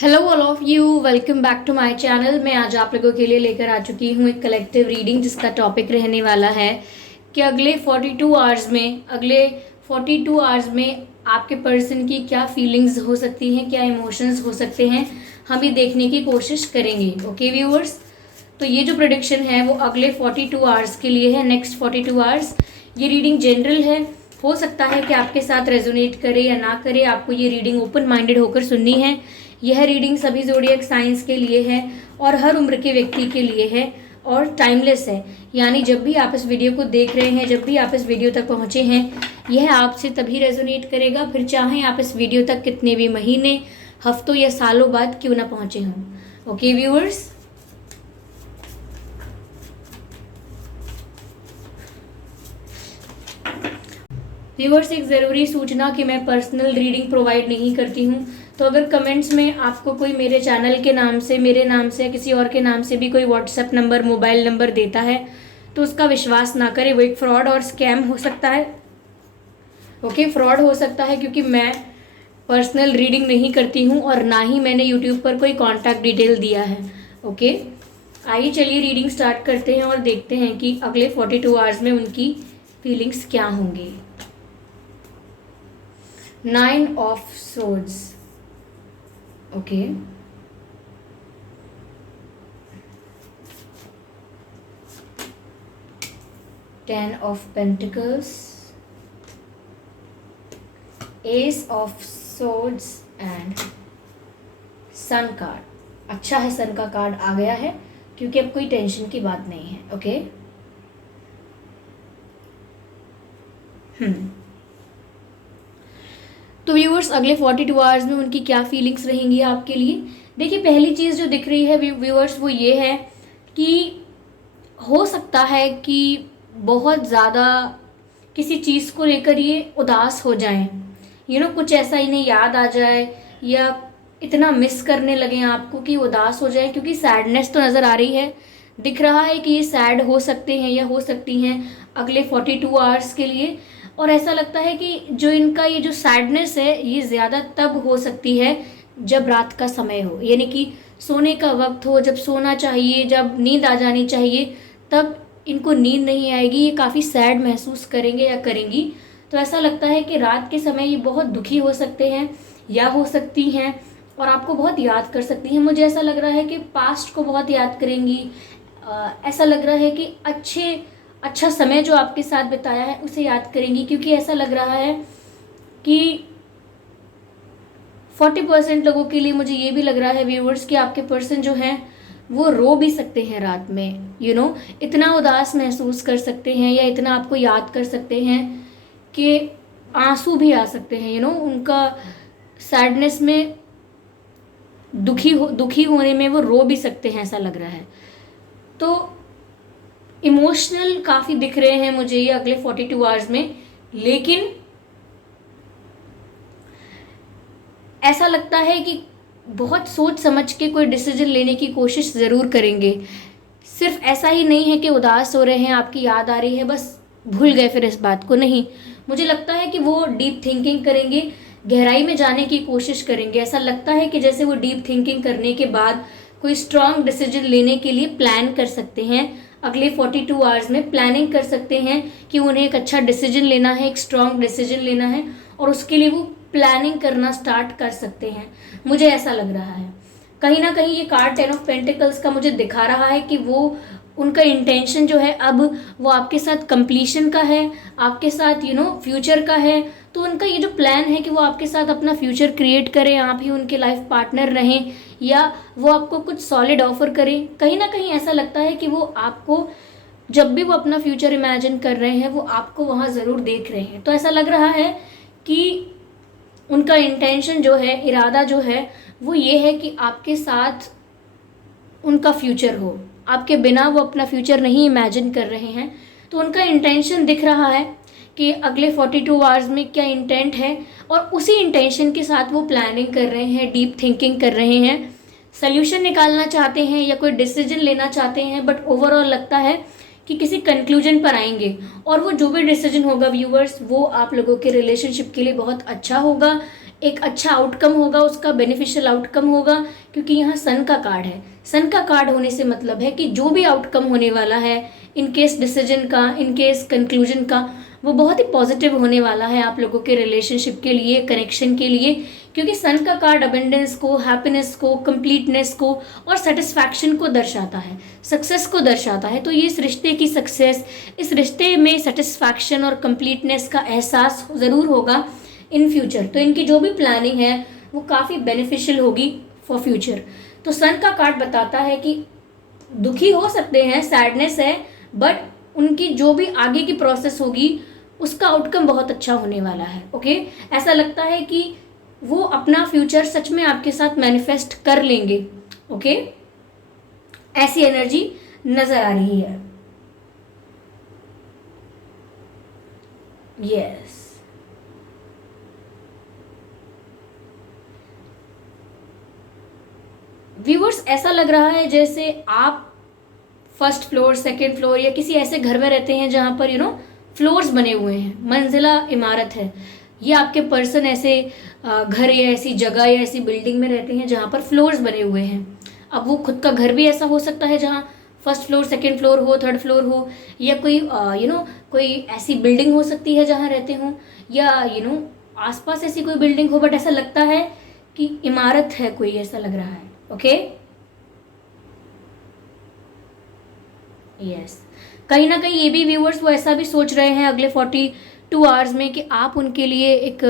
Hello all of you, welcome back to my channel. मैं आज आप लोगों के लिए लेकर आ चुकी हूँ एक कलेक्टिव रीडिंग जिसका टॉपिक रहने वाला है कि अगले 42 आवर्स में आपके पर्सन की क्या फीलिंग्स हो सकती हैं, क्या इमोशंस हो सकते हैं, हम ये देखने की कोशिश करेंगे। ओके व्यूअर्स, तो ये जो प्रोडिक्शन है वो अगले 42 आवर्स के लिए है, नेक्स्ट 42 आवर्स। ये रीडिंग जनरल है, हो सकता है कि आपके साथ रेजोनेट करे या ना करे। आपको ये रीडिंग ओपन माइंडेड होकर सुननी है। यह रीडिंग सभी ज़ोडिएक साइंस के लिए है और हर उम्र के व्यक्ति के लिए है और टाइमलेस है। यानी जब भी आप इस वीडियो को देख रहे हैं, जब भी आप इस वीडियो तक पहुँचे हैं, यह आपसे तभी रेजोनेट करेगा, फिर चाहे आप इस वीडियो तक कितने भी महीने, हफ्तों या सालों बाद क्यों ना पहुँचे हों। ओके व्यूअर्स, व्यूअर्स एक ज़रूरी सूचना कि मैं पर्सनल रीडिंग प्रोवाइड नहीं करती हूँ। तो अगर कमेंट्स में आपको कोई मेरे चैनल के नाम से, मेरे नाम से या किसी और के नाम से भी कोई व्हाट्सएप नंबर, मोबाइल नंबर देता है तो उसका विश्वास ना करें, वो एक फ्रॉड और स्कैम हो सकता है। ओके, फ्रॉड हो सकता है क्योंकि मैं पर्सनल रीडिंग नहीं करती हूँ और ना ही मैंने यूट्यूब पर कोई कॉन्टैक्ट डिटेल दिया है। ओके, आइए चलिए रीडिंग स्टार्ट करते हैं और देखते हैं कि अगले 42 आवर्स में उनकी फीलिंग्स क्या होंगी। 9 of swords. Okay, 10 of pentacles, ace of swords and sun card. अच्छा है, सन का कार्ड आ गया है क्योंकि अब कोई टेंशन की बात नहीं है। ओके, तो व्यूअर्स अगले 42 आवर्स में उनकी क्या फीलिंग्स रहेंगी आपके लिए। देखिए, पहली चीज़ जो दिख रही है व्यूअर्स वो ये है कि हो सकता है कि बहुत ज़्यादा किसी चीज़ को लेकर ये उदास हो जाएं। कुछ ऐसा इन्हें याद आ जाए या इतना मिस करने लगे आपको कि उदास हो जाए, क्योंकि सैडनेस तो नज़र आ रही है। दिख रहा है कि ये सैड हो सकते हैं या हो सकती हैं अगले 42 आवर्स के लिए। और ऐसा लगता है कि जो इनका ये जो सैडनेस है ये ज़्यादा तब हो सकती है जब रात का समय हो, यानी कि सोने का वक्त हो, जब सोना चाहिए, जब नींद आ जानी चाहिए, तब इनको नींद नहीं आएगी, ये काफ़ी सैड महसूस करेंगे या करेंगी। तो ऐसा लगता है कि रात के समय ये बहुत दुखी हो सकते हैं या हो सकती हैं और आपको बहुत याद कर सकती हैं। मुझे ऐसा लग रहा है कि पास्ट को बहुत याद करेंगी। ऐसा लग रहा है कि अच्छा समय जो आपके साथ बिताया है उसे याद करेंगी, क्योंकि ऐसा लग रहा है कि 40% लोगों के लिए मुझे ये भी लग रहा है व्यूअर्स कि आपके पर्सन जो हैं वो रो भी सकते हैं रात में। इतना उदास महसूस कर सकते हैं या इतना आपको याद कर सकते हैं कि आंसू भी आ सकते हैं। उनका सैडनेस में दुखी होने में वो रो भी सकते हैं, ऐसा लग रहा है। तो इमोशनल काफ़ी दिख रहे हैं मुझे ये अगले 42 आवर्स में, लेकिन ऐसा लगता है कि बहुत सोच समझ के कोई डिसीजन लेने की कोशिश ज़रूर करेंगे। सिर्फ ऐसा ही नहीं है कि उदास हो रहे हैं, आपकी याद आ रही है, बस भूल गए फिर इस बात को, नहीं। मुझे लगता है कि वो डीप थिंकिंग करेंगे, गहराई में जाने की कोशिश करेंगे। ऐसा लगता है कि जैसे वो डीप थिंकिंग करने के बाद कोई स्ट्रांग डिसीजन लेने के लिए प्लान कर सकते हैं। अगले 42 आवर्स में प्लानिंग कर सकते हैं कि उन्हें एक अच्छा डिसीजन लेना है, एक स्ट्रांग डिसीजन लेना है, और उसके लिए वो प्लानिंग करना स्टार्ट कर सकते हैं। मुझे ऐसा लग रहा है कहीं ना कहीं ये कार्ड 10 ऑफ पेंटिकल्स का मुझे दिखा रहा है कि वो उनका इंटेंशन जो है अब वो आपके साथ कंप्लीशन का है, आपके साथ फ्यूचर का है। तो उनका ये जो प्लान है कि वो आपके साथ अपना फ्यूचर क्रिएट करें, आप ही उनके लाइफ पार्टनर रहें, या वो आपको कुछ सॉलिड ऑफर करें। कहीं ना कहीं ऐसा लगता है कि वो आपको, जब भी वो अपना फ्यूचर इमेजिन कर रहे हैं, वो आपको वहाँ ज़रूर देख रहे हैं। तो ऐसा लग रहा है कि उनका इंटेंशन जो है, इरादा जो है, वो ये है कि आपके साथ उनका फ्यूचर हो, आपके बिना वो अपना फ्यूचर नहीं इमेजिन कर रहे हैं। तो उनका इंटेंशन दिख रहा है कि अगले 42 आवर्स में क्या इंटेंट है, और उसी इंटेंशन के साथ वो प्लानिंग कर रहे हैं, डीप थिंकिंग कर रहे हैं, सल्यूशन निकालना चाहते हैं या कोई डिसीजन लेना चाहते हैं। बट ओवरऑल लगता है कि किसी कंक्लूजन पर आएंगे, और वो जो भी डिसीजन होगा व्यूअर्स, वो आप लोगों के रिलेशनशिप के लिए बहुत अच्छा होगा। एक अच्छा आउटकम होगा, उसका बेनिफिशियल आउटकम होगा, क्योंकि यहाँ सन का कार्ड है। सन का कार्ड होने से मतलब है कि जो भी आउटकम होने वाला है, इन केस डिसीजन का, इन केस कंक्लूजन का, वो बहुत ही पॉजिटिव होने वाला है आप लोगों के रिलेशनशिप के लिए, कनेक्शन के लिए, क्योंकि सन का कार्ड अबेंडेंस को, हैप्पीनेस को, कंप्लीटनेस को और सेटिस्फैक्शन को दर्शाता है, सक्सेस को दर्शाता है। तो ये इस रिश्ते की सक्सेस, इस रिश्ते में सेटिस्फैक्शन और कंप्लीटनेस का एहसास ज़रूर होगा इन फ्यूचर। तो इनकी जो भी प्लानिंग है वो काफ़ी बेनिफिशियल होगी फॉर फ्यूचर। तो सन का कार्ड बताता है कि दुखी हो सकते हैं, सैडनेस है, बट उनकी जो भी आगे की प्रोसेस होगी उसका आउटकम बहुत अच्छा होने वाला है। ओके, ऐसा लगता है कि वो अपना फ्यूचर सच में आपके साथ मैनिफेस्ट कर लेंगे। ओके, ऐसी एनर्जी नजर आ रही है। यस, व्यूअर्स, ऐसा लग रहा है जैसे आप फर्स्ट फ्लोर, सेकंड फ्लोर या किसी ऐसे घर में रहते हैं जहाँ पर फ्लोर्स बने हुए हैं, मंजिला इमारत है। ये आपके पर्सन ऐसे घर या ऐसी जगह या ऐसी बिल्डिंग में रहते हैं जहाँ पर फ्लोर्स बने हुए हैं। अब वो खुद का घर भी ऐसा हो सकता है जहाँ फर्स्ट फ्लोर, सेकंड फ्लोर हो, थर्ड फ्लोर हो, या कोई कोई ऐसी बिल्डिंग हो सकती है जहाँ रहते हो, या आसपास ऐसी कोई बिल्डिंग हो, बट ऐसा लगता है कि इमारत है कोई, ऐसा लग रहा है। ओके, यस, कहीं ना कहीं ये भी व्यूअर्स वो ऐसा भी सोच रहे हैं अगले 42 आवर्स में कि आप उनके लिए एक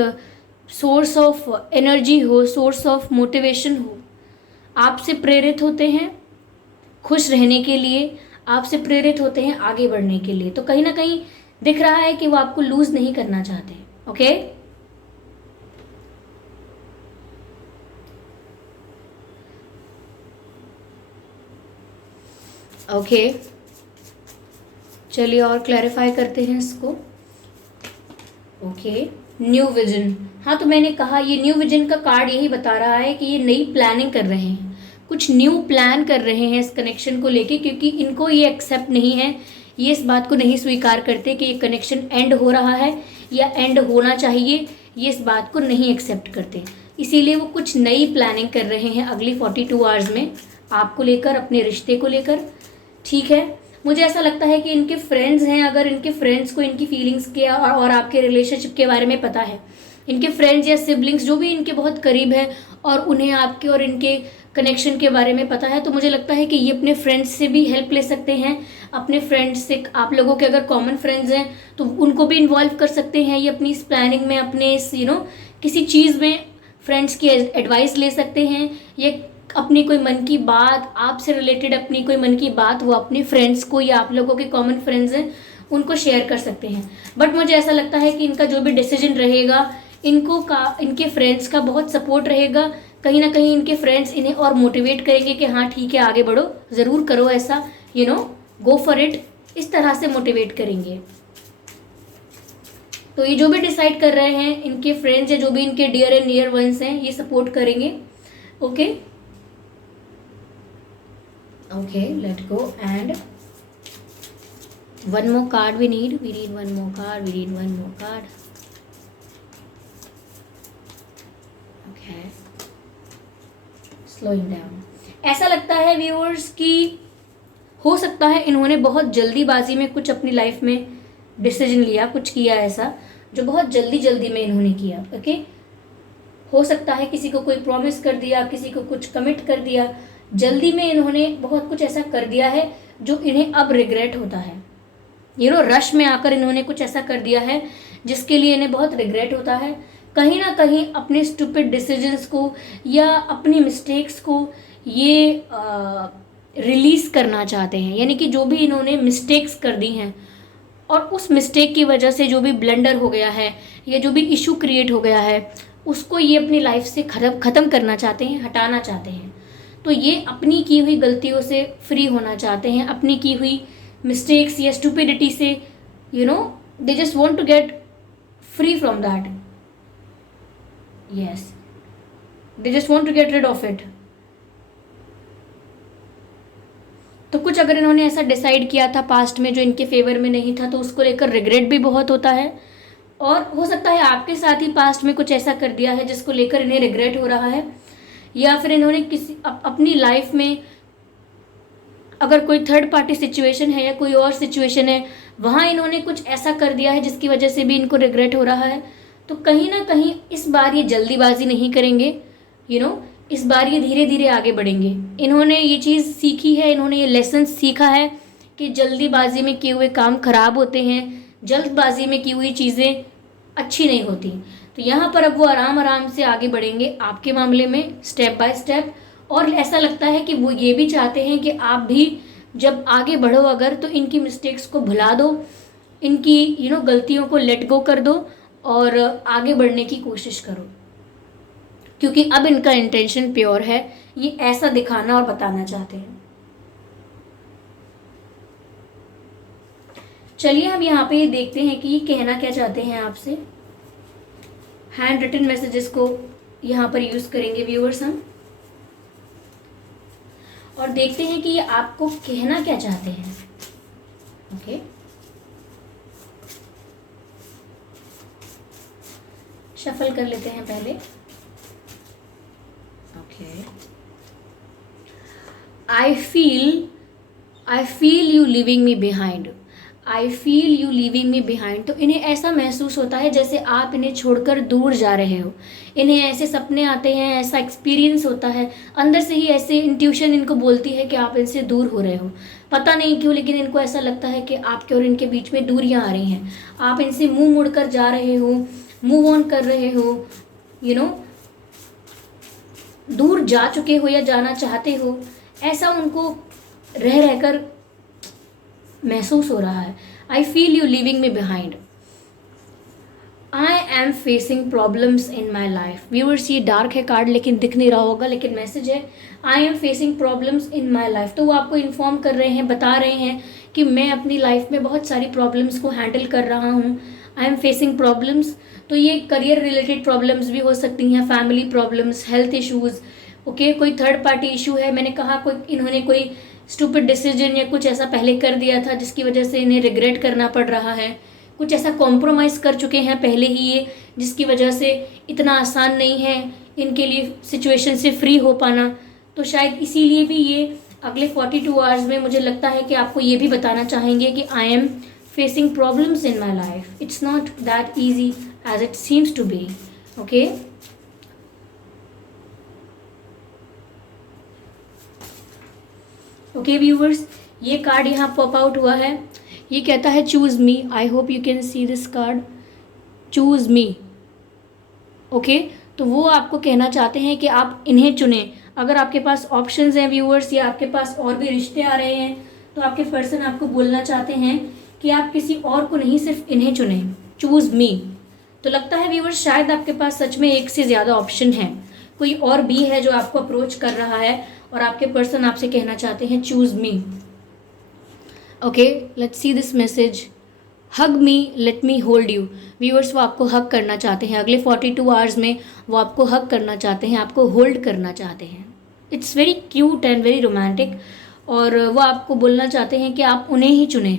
सोर्स ऑफ एनर्जी हो, सोर्स ऑफ मोटिवेशन हो, आपसे प्रेरित होते हैं खुश रहने के लिए, आपसे प्रेरित होते हैं आगे बढ़ने के लिए। तो कहीं ना कहीं दिख रहा है कि वो आपको लूज नहीं करना चाहते। ओके, ओके, चलिए और क्लैरिफाई करते हैं इसको। Okay, new vision. हाँ, तो मैंने कहा ये न्यू विजन का कार्ड यही बता रहा है कि ये नई प्लानिंग कर रहे हैं, कुछ न्यू प्लान कर रहे हैं इस कनेक्शन को लेके, क्योंकि इनको ये एक्सेप्ट नहीं है, ये इस बात को नहीं स्वीकार करते कि ये कनेक्शन एंड हो रहा है या एंड होना चाहिए, ये इस बात को नहीं एक्सेप्ट करते। इसीलिए वो कुछ नई प्लानिंग कर रहे हैं अगली 42 आवर्स में आपको लेकर, अपने रिश्ते को लेकर। ठीक है, मुझे ऐसा लगता है कि इनके फ्रेंड्स हैं, अगर इनके फ्रेंड्स को इनकी फीलिंग्स के और आपके रिलेशनशिप के बारे में पता है, इनके फ्रेंड्स या सिबलिंग्स जो भी इनके बहुत करीब है और उन्हें आपके और इनके कनेक्शन के बारे में पता है, तो मुझे लगता है कि ये अपने फ्रेंड्स से भी हेल्प ले सकते हैं। अपने फ्रेंड्स से, आप लोगों के अगर कॉमन फ्रेंड्स हैं तो उनको भी इन्वॉल्व कर सकते हैं ये अपनी इस प्लानिंग में, अपने इस किसी चीज़ में फ्रेंड्स की एडवाइस ले सकते हैं। ये अपनी कोई मन की बात, आपसे रिलेटेड अपनी कोई मन की बात वो अपने फ्रेंड्स को या आप लोगों के कॉमन फ्रेंड्स हैं उनको शेयर कर सकते हैं। बट मुझे ऐसा लगता है कि इनका जो भी डिसीजन रहेगा, इनके फ्रेंड्स का बहुत सपोर्ट रहेगा। कहीं ना कहीं इनके फ्रेंड्स इन्हें और मोटिवेट करेंगे कि हाँ ठीक है, आगे बढ़ो, ज़रूर करो ऐसा, गो फॉर इट, इस तरह से मोटिवेट करेंगे। तो ये जो भी डिसाइड कर रहे हैं, इनके फ्रेंड्स या जो भी इनके डियर एंड नियर वंस हैं, ये सपोर्ट करेंगे। Okay, okay, let go, and one more card we need one more card, okay, slowing down। ऐसा लगता है व्यूअर्स कि हो सकता है इन्होंने बहुत जल्दीबाजी में कुछ अपनी लाइफ में डिसीजन लिया, कुछ किया ऐसा जो बहुत जल्दी में इन्होंने किया। ओके, हो सकता है किसी को कोई प्रॉमिस कर दिया, किसी को कुछ कमिट कर दिया, जल्दी में इन्होंने बहुत कुछ ऐसा कर दिया है जो इन्हें अब रिग्रेट होता है। रश में आकर इन्होंने कुछ ऐसा कर दिया है जिसके लिए इन्हें बहुत रिग्रेट होता है। कहीं ना कहीं अपने स्टूपिड डिसीजंस को या अपनी मिस्टेक्स को ये रिलीज करना चाहते हैं, यानी कि जो भी इन्होंने मिस्टेक्स कर दी हैं और उस मिस्टेक की वजह से जो भी ब्लंडर हो गया है या जो भी इशू क्रिएट हो गया है, उसको ये अपनी लाइफ से ख़त्म करना चाहते हैं, हटाना चाहते हैं। तो ये अपनी की हुई गलतियों से फ्री होना चाहते हैं, अपनी की हुई मिस्टेक्स या स्टूपिडिटी से, they just want to get free from that. Yes, they just want to get rid of it. तो कुछ अगर इन्होंने ऐसा डिसाइड किया था पास्ट में जो इनके फेवर में नहीं था, तो उसको लेकर रिग्रेट भी बहुत होता है और हो सकता है आपके साथ ही पास्ट में कुछ ऐसा कर दिया है जिसको लेकर इन्हें रिग्रेट हो रहा है, या फिर इन्होंने किसी अपनी लाइफ में अगर कोई थर्ड पार्टी सिचुएशन है या कोई और सिचुएशन है, वहाँ इन्होंने कुछ ऐसा कर दिया है जिसकी वजह से भी इनको रिग्रेट हो रहा है। तो कहीं ना कहीं इस बार ये जल्दीबाजी नहीं करेंगे, इस बार ये धीरे धीरे आगे बढ़ेंगे। इन्होंने ये चीज़ सीखी है, इन्होंने ये लेसन सीखा है कि जल्दीबाजी में किए हुए काम खराब होते हैं, जल्दबाजी में की हुई चीज़ें अच्छी नहीं होती। तो यहाँ पर अब वो आराम आराम से आगे बढ़ेंगे आपके मामले में, स्टेप बाय स्टेप। और ऐसा लगता है कि वो ये भी चाहते हैं कि आप भी जब आगे बढ़ो अगर, तो इनकी मिस्टेक्स को भुला दो, इनकी गलतियों को लेट गो कर दो और आगे बढ़ने की कोशिश करो, क्योंकि अब इनका इंटेंशन प्योर है, ये ऐसा दिखाना और बताना चाहते हैं। चलिए हम यहाँ पे देखते हैं कि ये कहना क्या चाहते हैं आपसे। हैंड रिटन मैसेजेस को यहाँ पर यूज करेंगे व्यूअर्स हम, और देखते हैं कि ये आपको कहना क्या चाहते हैं। ओके, शफल कर लेते हैं पहले। Okay, I feel you living me behind. I feel you living me behind. तो इन्हें ऐसा महसूस होता है जैसे आप इन्हें छोड़कर दूर जा रहे हो। इन्हें ऐसे सपने आते हैं, ऐसा एक्सपीरियंस होता है, अंदर से ही ऐसे इंट्यूशन इनको बोलती है कि आप इनसे दूर हो रहे हो। पता नहीं क्यों, लेकिन इनको ऐसा लगता है कि आपके और इनके बीच में दूरियां आ रही हैं। आप इनसे मुंह मुड़कर जा रहे हो, मूव ऑन कर रहे हो, दूर जा चुके हो या जाना चाहते हो, ऐसा उनको रह रहकर महसूस हो रहा है। I feel you living me behind. I am facing problems in my life. Viewers, ये डार्क है कार्ड, लेकिन दिख नहीं रहा होगा, लेकिन मैसेज है आई am facing problems in my life. तो वो आपको इन्फॉर्म कर रहे हैं, बता रहे हैं कि मैं अपनी लाइफ में बहुत सारी प्रॉब्लम्स को हैंडल कर रहा हूँ। आई एम फेसिंग प्रॉब्लम्स, तो ये करियर रिलेटेड प्रॉब्लम्स भी हो सकती हैं, family problems, health issues, okay, कोई थर्ड पार्टी इशू है। मैंने कहा इन्होंने कोई स्टूपिड डिसीजन या कुछ ऐसा पहले कर दिया था जिसकी वजह से इन्हें रिग्रेट करना पड़ रहा है। कुछ ऐसा कॉम्प्रोमाइज़ कर चुके हैं पहले ही ये, जिसकी वजह से इतना आसान नहीं है इनके लिए सिचुएशन से फ्री हो पाना। तो शायद इसीलिए भी ये अगले 42 आवर्स में मुझे लगता है कि आपको ये भी बताना चाहेंगे कि I am facing problems in my life. It's not that easy as it seems to be. Okay, okay viewers, ये कार्ड यहाँ पॉप आउट हुआ है। ये कहता है choose me. I hope you can see this card, choose me. Okay, तो वो आपको कहना चाहते हैं कि आप इन्हें चुनें। अगर आपके पास ऑप्शंस हैं व्यूवर्स, या आपके पास और भी रिश्ते आ रहे हैं, तो आपके पर्सन आपको बोलना चाहते हैं कि आप किसी और को नहीं, सिर्फ इन्हें चुनें, चूज़ मी। तो लगता है व्यूवर्स शायद आपके पास सच में एक से ज़्यादा ऑप्शन है, कोई और भी है जो आपको अप्रोच कर रहा है और आपके पर्सन आपसे कहना चाहते हैं choose me. Okay, let's see this message. Hug me, let me hold you. Viewers, वो आपको हग करना चाहते हैं अगले 42 आवर्स में। वो आपको हग करना चाहते हैं, आपको होल्ड करना चाहते हैं। It's very cute and very romantic. और वो आपको बोलना चाहते हैं कि आप उन्हें ही चुनें।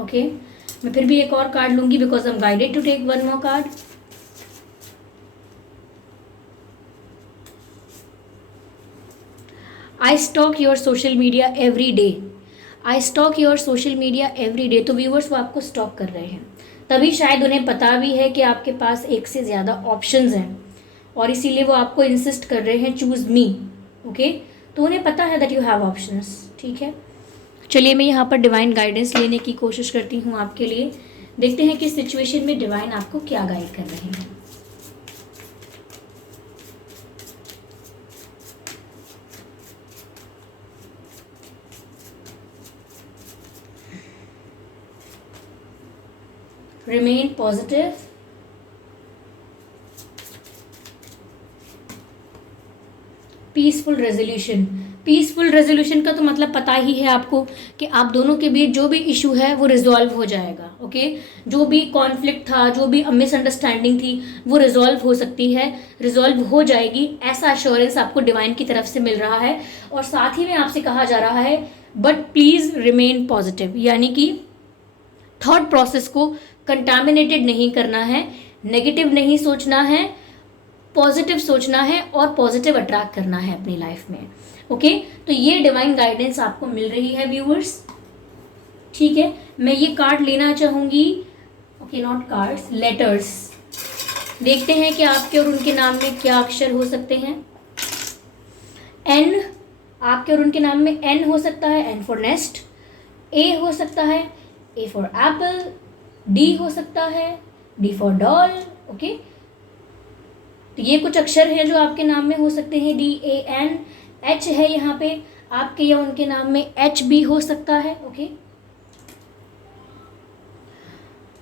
ओके, मैं फिर भी एक और कार्ड लूँगी because I am guided to take one more card. I stalk your social media every day. I stalk your social media every day. तो व्यूवर्स, वो आपको स्टॉक कर रहे हैं, तभी शायद उन्हें पता भी है कि आपके पास एक से ज़्यादा ऑप्शंस हैं, और इसीलिए वो आपको इंसिस्ट कर रहे हैं चूज़ मी। ओके, तो उन्हें पता है दैट यू हैव ऑप्शंस। ठीक है, चलिए मैं यहाँ पर डिवाइन गाइडेंस लेने की कोशिश करती हूँ आपके लिए। देखते हैं कि सिचुएशन में डिवाइन आपको क्या गाइड कर रहे हैं। Remain positive. Peaceful resolution. Peaceful resolution का तो मतलब पता ही है आपको कि आप दोनों के बीच जो भी इशू है वो रिजॉल्व हो जाएगा। ओके, जो भी कॉन्फ्लिक्ट था, जो भी मिसअंडरस्टैंडिंग थी, वो रिजॉल्व हो सकती है, रिजॉल्व हो जाएगी, ऐसा अश्योरेंस आपको डिवाइन की तरफ से मिल रहा है। और साथ ही में आपसे कहा जा रहा है बट प्लीज़ रिमेन पॉजिटिव, यानी कि थॉट प्रोसेस को कंटामिनेटेड नहीं करना है, नेगेटिव नहीं सोचना है, पॉजिटिव सोचना है और पॉजिटिव अट्रैक्ट करना है अपनी लाइफ में। ओके, तो ये डिवाइन गाइडेंस आपको मिल रही है व्यूअर्स। ठीक है, मैं ये कार्ड लेना चाहूंगी। Okay, not cards, letters. देखते हैं कि आपके और उनके नाम में क्या अक्षर हो सकते हैं। एन, आपके और उनके नाम में एन हो सकता है, एन फॉर नेस्ट। ए हो सकता है, ए फॉर एप्पल। डी हो सकता है, डी फॉर डॉल। ओके, तो ये कुछ अक्षर हैं जो आपके नाम में हो सकते हैं, डी ए एन। एच है यहाँ पे, आपके या उनके नाम में एच भी हो सकता है। ओके,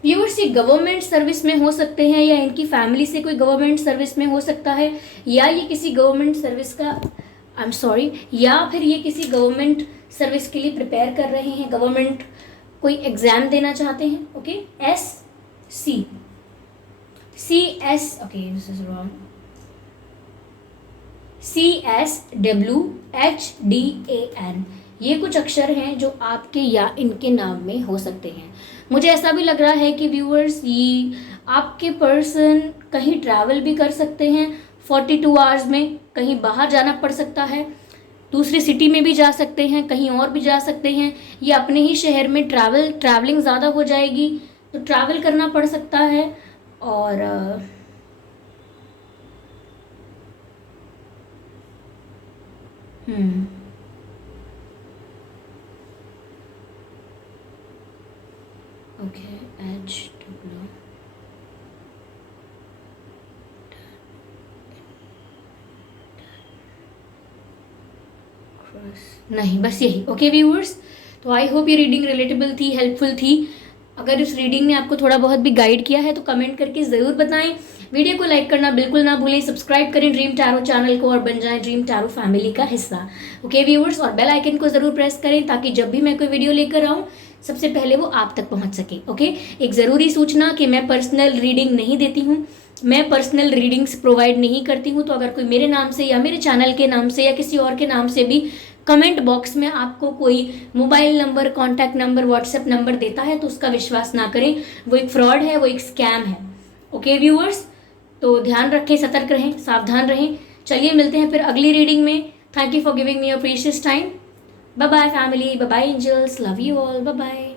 व्यूअर्स, ये गवर्नमेंट सर्विस में हो सकते हैं या इनकी फैमिली से कोई गवर्नमेंट सर्विस में हो सकता है, या ये किसी गवर्नमेंट सर्विस का आई एम सॉरी, या फिर ये किसी गवर्नमेंट सर्विस के लिए प्रिपेयर कर रहे हैं, गवर्नमेंट कोई एग्जाम देना चाहते हैं। Okay, S C C S, okay this is wrong, CSWHDAN, ये कुछ अक्षर हैं जो आपके या इनके नाम में हो सकते हैं। मुझे ऐसा भी लग रहा है कि व्यूअर्स, ये आपके पर्सन कहीं ट्रैवल भी कर सकते हैं 42 आवर्स में, कहीं बाहर जाना पड़ सकता है, दूसरी सिटी में भी जा सकते हैं, कहीं और भी जा सकते हैं, या अपने ही शहर में ट्रैवलिंग ज़्यादा हो जाएगी तो ट्रैवल करना पड़ सकता है। और ओके, HW नहीं, बस यही। ओके व्यूअर्स, तो आई होप ये रीडिंग रिलेटेबल थी, हेल्पफुल थी। अगर इस रीडिंग ने आपको थोड़ा बहुत भी गाइड किया है तो कमेंट करके ज़रूर बताएं। वीडियो को लाइक करना बिल्कुल ना भूलें, सब्सक्राइब करें ड्रीम टैरो चैनल को और बन जाएं ड्रीम टैरो फैमिली का हिस्सा। ओके व्यूअर्स, और बेल आइकन को ज़रूर प्रेस करें ताकि जब भी मैं कोई वीडियो लेकर आऊँ सबसे पहले वो आप तक पहुँच सके। ओके, एक ज़रूरी सूचना कि मैं पर्सनल रीडिंग नहीं देती हूँ, मैं पर्सनल रीडिंग्स प्रोवाइड नहीं करती हूँ। तो अगर कोई मेरे नाम से या मेरे चैनल के नाम से या किसी और के नाम से भी कमेंट बॉक्स में आपको कोई mobile number, contact number, WhatsApp number देता है तो उसका विश्वास ना करें, वो एक फ्रॉड है, वो एक स्कैम है। ओके व्यूअर्स, तो ध्यान रखें, सतर्क रहें, सावधान रहें। चलिए मिलते हैं फिर अगली रीडिंग में। Thank you for giving me your precious time. Bye bye family, bye bye angels, love you all, bye bye.